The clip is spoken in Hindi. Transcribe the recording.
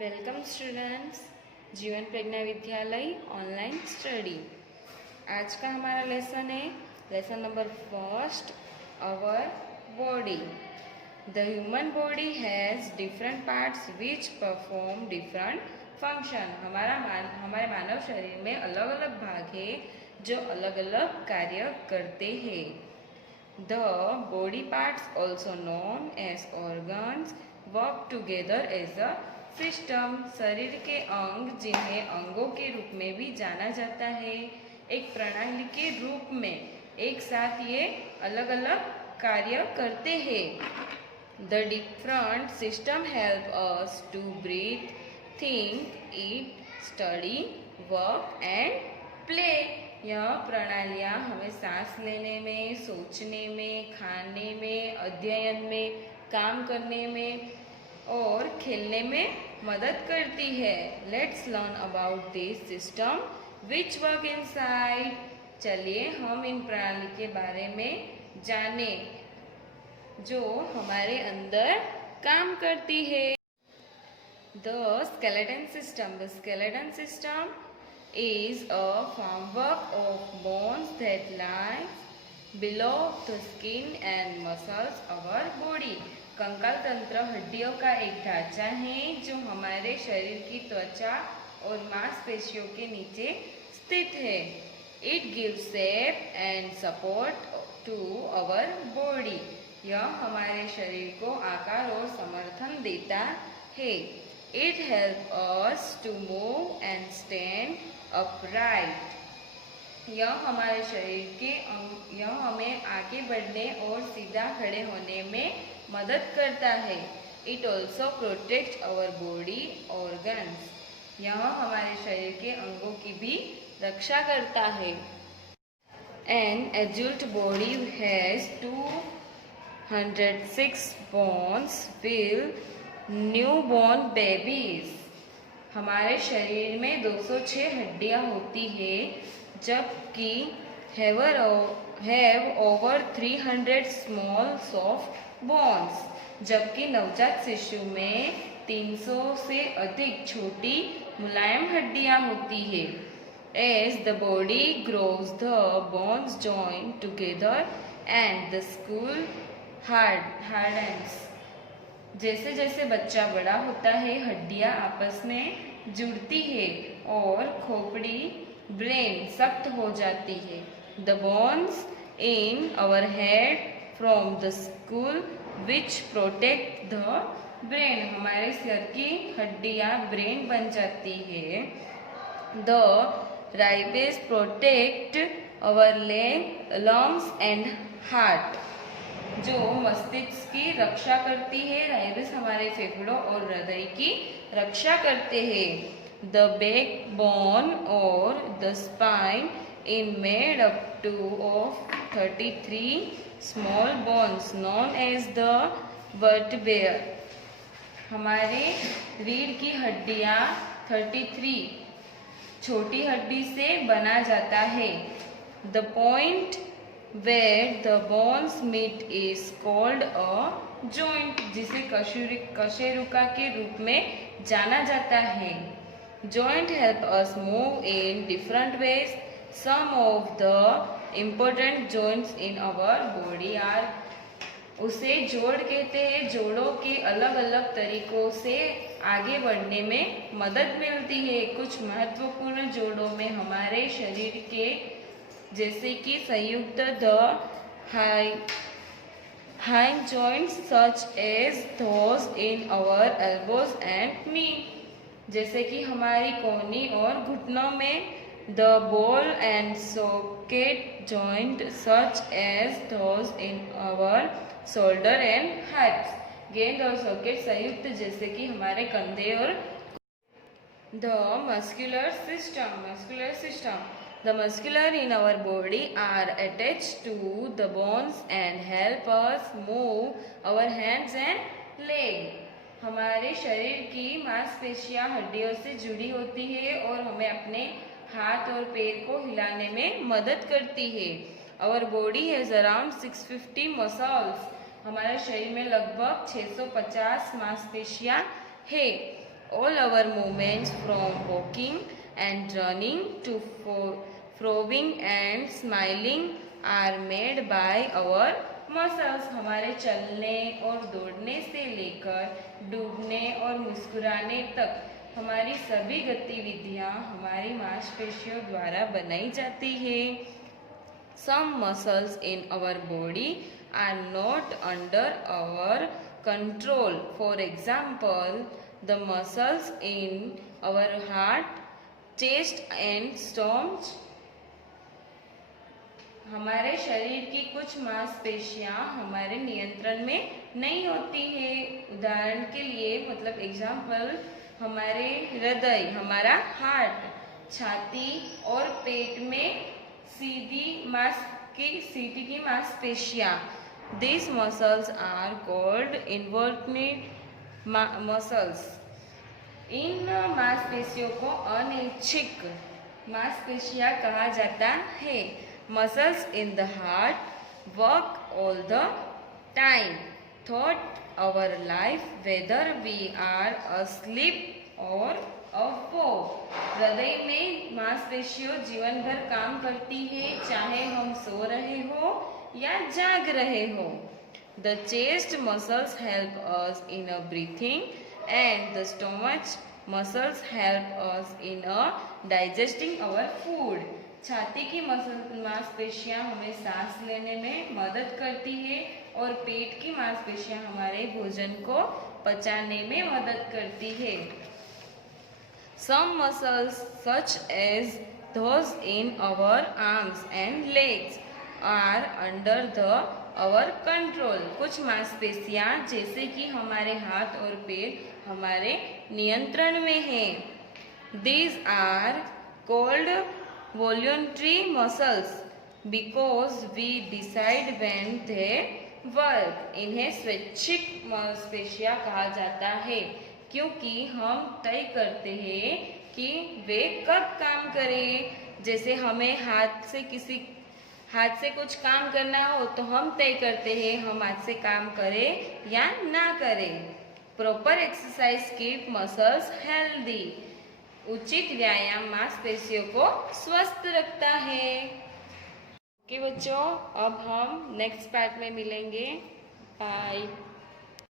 वेलकम स्टूडेंट्स, जीवन प्रज्ञा विद्यालय ऑनलाइन स्टडी। आज का हमारा लेसन है lesson number first, our body. The human body has different parts which perform different function. हमारे मानव शरीर में अलग अलग भाग है जो अलग अलग कार्य करते हैं। The body parts also known as organs work together as a system. शरीर के अंग, जिन्हें अंगों के रूप में भी जाना जाता है, एक प्रणाली के रूप में एक साथ ये अलग अलग कार्य करते हैं। The different system help us to breathe, think, eat, study, work and play. यह प्रणालियाँ हमें सांस लेने में, सोचने में, खाने में, अध्ययन में, काम करने में और खेलने में मदद करती है। Let's learn about this system which work inside. चलिए हम इन प्रणाली के बारे में जाने जो हमारे अंदर काम करती है। The skeleton system. The skeleton system is a framework of bones that lies below the skin and muscles of our body. कंकाल तंत्र हड्डियों का एक ढांचा है जो हमारे शरीर की त्वचा और मांसपेशियों के नीचे स्थित है। It gives shape and support to our body. यह हमारे शरीर को आकार और समर्थन देता है। It helps us to move and stand upright. यह हमारे शरीर के यह हमें आगे बढ़ने और सीधा खड़े होने में मदद करता है। It also protects our body organs. यह हमारे शरीर के अंगों की भी रक्षा करता है। An adult body has 206 bones with newborn babies. हमारे शरीर में 206 हड्डियां होती है, जबकि have over 300 small soft bones. जबकि नवजात शिशु में 300 से अधिक छोटी मुलायम हड्डियां होती है। As the body grows the bones join together and the skull hardens. जैसे जैसे बच्चा बड़ा होता है, हड्डियां आपस में जुड़ती है और खोपड़ी ब्रेन सख्त हो जाती है। The bones in our head from the skull which protect the brain. हमारे सिर की हड्डियां ब्रेन बन जाती है। The ribs protect our lungs and heart. जो मस्तिष्क की रक्षा करती है। राइबस हमारे फेफड़ों और हृदय की रक्षा करते हैं। द बैक बोन और the spine in made up to of 33 small bones known as the vertebrae. हमारे रीढ़ की हड्डियां 33 छोटी हड्डी से बना जाता है। The point where the bones meet is called a joint, जिसे कशेरुका के रूप में जाना जाता है। Joint help us move in different ways. Some of the important joints in our body are, उसे जोड़ कहते हैं। जोड़ों के अलग अलग तरीकों से आगे बढ़ने में मदद मिलती है। कुछ महत्वपूर्ण जोड़ों में हमारे शरीर के जैसे कि संयुक्त the hinge joints such as those in our elbows and knee. जैसे कि हमारी कोहनी और घुटनों में। The ball and socket joint such as those in our shoulder and hips. गेंद और सॉकेट संयुक्त जैसे कि हमारे कंधे और। The muscular system. The muscular in our body are attached to the bones and help us move our hands and legs. हमारे शरीर की मांसपेशियां हड्डियों से जुड़ी होती है और हमें अपने हाथ और पैर को हिलाने में मदद करती है। Our body has around 650 muscles. हमारे शरीर में लगभग 650 मांसपेशियां है। All our movements from walking and running to frowning and smiling are made by our muscles. हमारे चलने और दौड़ने से लेकर डूबने और मुस्कुराने तक हमारी सभी गतिविधियाँ हमारी मांसपेशियों द्वारा बनाई जाती है. Some muscles in our body are not under our control. For example, the muscles in our heart, chest and stomach. हमारे शरीर की कुछ मांसपेशियां हमारे नियंत्रण में नहीं होती है. उदाहरण के लिए मतलब एग्जाम्पल, हमारे हृदय, हमारा हार्ट, छाती और पेट में सीटी की मांसपेशियां. These muscles are called involved muscles. इन मांसपेशियों को अनैच्छिक मांसपेशियां कहा जाता है. Muscles in the heart work all the time throughout our life, whether we are asleep or awake. हृदय में मांसपेशियों जीवन भर काम करती है, चाहे हम सो रहे हो या जाग रहे हो. The chest muscles help us in a breathing and the stomach muscles help us in a digesting our food. छाती की मांसपेशियां हमें सांस लेने में मदद करती है और पेट की मांसपेशियां हमारे भोजन को पचाने में मदद करती है. Some muscles such as those in our arms and legs are under our control. कुछ मांसपेशियां जैसे कि हमारे हाथ और पैर हमारे नियंत्रण में हैं. These are called voluntary muscles because we decide when they work. इन्हें स्वैच्छिक मांसपेशियां कहा जाता है क्योंकि हम तय करते हैं कि वे कब काम करें. जैसे हमें हाथ से कुछ काम करना हो तो हम तय करते हैं हम हाथ से काम करें या ना करें. Proper exercise keep muscles healthy. उचित व्यायाम मांसपेशियों को स्वस्थ रखता है. ओके बच्चों, अब हम नेक्स्ट पार्ट में मिलेंगे. बाय.